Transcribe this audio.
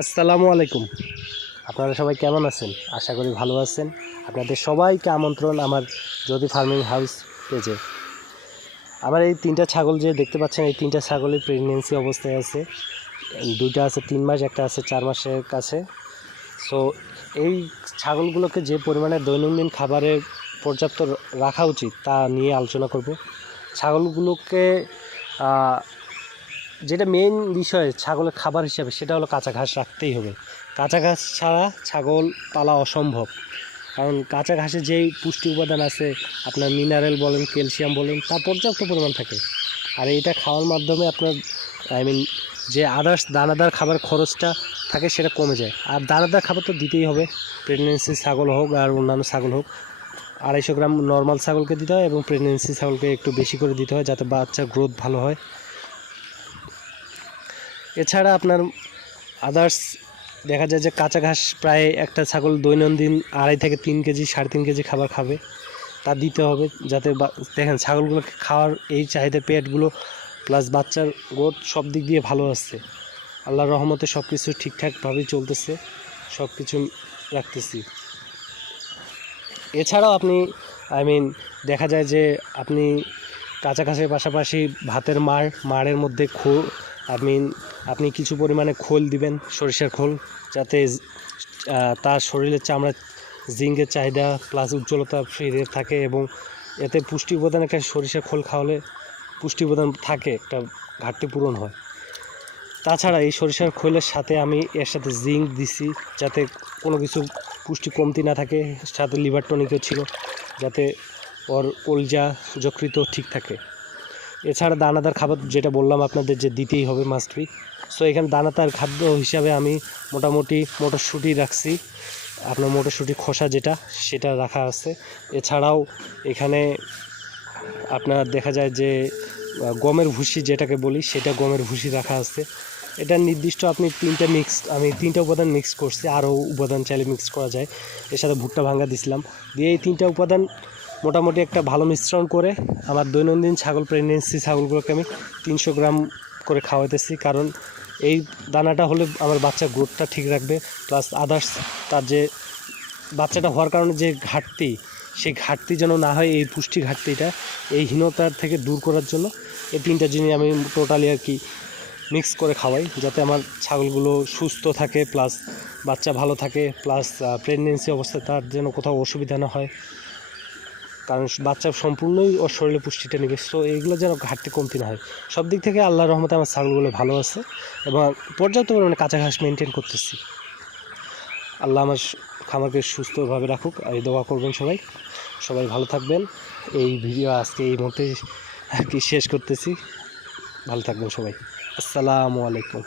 আসসালামু আলাইকুম। আপনারা সবাই কেমন আছেন? আশা করি ভালো আছেন। আপনাদের সবাইকে আমন্ত্রণ আমার জ্যোতি ফার্মিং হাউস পেজে। আমার এই 3টা ছাগল যে দেখতে পাচ্ছেন, এই 3টা ছাগলের প্রেগনেন্সি অবস্থায় আছে। 2টা আছে 3 মাস, একটা আছে 4 মাসের কাছে। সো এই ছাগলগুলোকে যে পরিমাণে দৈনন্দিন খাবারের পর্যাপ্ত রাখা উচিত তা নিয়ে আলোচনা করব। ছাগলগুলোকে যেটা মেইন বিষয় ছাগলের খাবার হিসাবে, সেটা হলো কাঁচা ঘাস রাখতেই হবে। কাঁচা ঘাস ছাড়া ছাগল পালা অসম্ভব, কারণ কাঁচা ঘাসে যেই পুষ্টি উপাদান আছে, আপনার মিনারেল বলেন, ক্যালসিয়াম বলেন, তা পর্যাপ্ত পরিমাণ থাকে। আর এটা খাওয়ার মাধ্যমে আপনার যে আদার্স দানাদার খাবার খরচটা থাকে সেটা কমে যায়। আর দানাদার খাবার তো দিতেই হবে, প্রেগনেন্সি ছাগল হোক আর অন্যান্য ছাগল হোক। 250 গ্রাম নর্মাল ছাগলকে দিতে হয় এবং প্রেগনেন্সি ছাগলকে একটু বেশি করে দিতে হয়, যাতে বাচ্চার গ্রোথ ভালো হয়। এছাড়া আপনার আদার্স দেখা যায় যে কাঁচা ঘাস প্রায় একটা ছাগল দৈনন্দিন 2.5 থেকে 3 কেজি 3.5 কেজি খাবার খাবে, তা দিতে হবে। যাতে দেখেন ছাগলগুলোকে খাওয়ার এই চাহিদা, পেটগুলো প্লাস বাচ্চার গ্রোথ সব দিক দিয়ে ভালো আসছে। আল্লাহর রহমতে সব কিছু ঠিকঠাকভাবেই চলতেছে, সব কিছু রাখতেছি। এছাড়াও আপনি দেখা যায় যে আপনি কাঁচা ঘাসের পাশাপাশি ভাতের মাড়ের মধ্যে আপনি কিছু পরিমাণে খোল দিবেন, সরিষার খোল, যাতে তার শরীরের চামড়া জিঙ্কের চাহিদা প্লাস উজ্জ্বলতা ফিরে থাকে, এবং এতে পুষ্টি উপাদান, একটা সরিষার খোল খাওয়ালে পুষ্টি উপাদান থাকে, একটা ঘাটতি পূরণ হয়। তাছাড়া এই সরিষার খোলের সাথে আমি এর সাথে জিঙ্ক দিছি, যাতে কোনো কিছু পুষ্টি কমতি না থাকে। সাথে লিভার টনিকও ছিল, যাতে ওর কলজা যকৃত ঠিক থাকে। এছাড়া দানাদার খাবার যেটা বললাম আপনাদের, যে দিতেই হবে মাস্ট বি। সো এখানে দানাদার খাদ্য হিসাবে আমি মোটামুটি মটরশুঁটি রাখছি, আপনার মটরশুঁটি খোসা যেটা, সেটা রাখা আছে। এছাড়াও এখানে আপনার দেখা যায় যে গমের ভুসি যেটাকে বলি, সেটা গমের ভুসি রাখা আছে। এটা নির্দিষ্ট আমি 3টা উপাদান মিক্স করছি, আরও উপাদান চাইলে মিক্স করা যায়। এর সাথে ভুট্টা ভাঙা দিছিলাম, দিয়ে এই 3টা উপাদান মোটামুটি একটা ভালো মিশ্রণ করে আমার দৈনন্দিন প্রেগনেন্সি ছাগলগুলোকে আমি 300 গ্রাম করে খাওয়াইতেছি। কারণ এই দানাটা হলে আমার বাচ্চার গ্রোথটা ঠিক রাখবে, প্লাস আদার্স তার যে বাচ্চাটা হওয়ার কারণে যে ঘাটতি, সেই ঘাটতি যেন না হয়, এই পুষ্টি ঘাটতিটা, এই হীনতার থেকে দূর করার জন্য এই 3টা জিনিস আমি টোটালি মিক্স করে খাওয়াই, যাতে আমার ছাগলগুলো সুস্থ থাকে, প্লাস বাচ্চা ভালো থাকে, প্লাস প্রেগনেন্সি অবস্থায় তার যেন কোথাও অসুবিধা না হয়, কারণ বাচ্চা সম্পূর্ণই ওর শরীরে পুষ্টিটা নেবে। সো এইগুলো যেন ঘাটতি কমতি না হয়। সব দিক থেকে আল্লাহর রহমতে আমার ছাগলগুলো ভালো আছে, এবং পর্যাপ্ত পরিমাণে কাঁচা ঘাস মেনটেন করতেছি। আল্লাহ আমার খামারকে সুস্থভাবে রাখুক, এই দোয়া করবেন সবাই। সবাই ভালো থাকবেন। এই ভিডিও আজকে এই মুহূর্তে শেষ করতেছি। ভালো থাকবেন সবাই। আসসালামু আলাইকুম।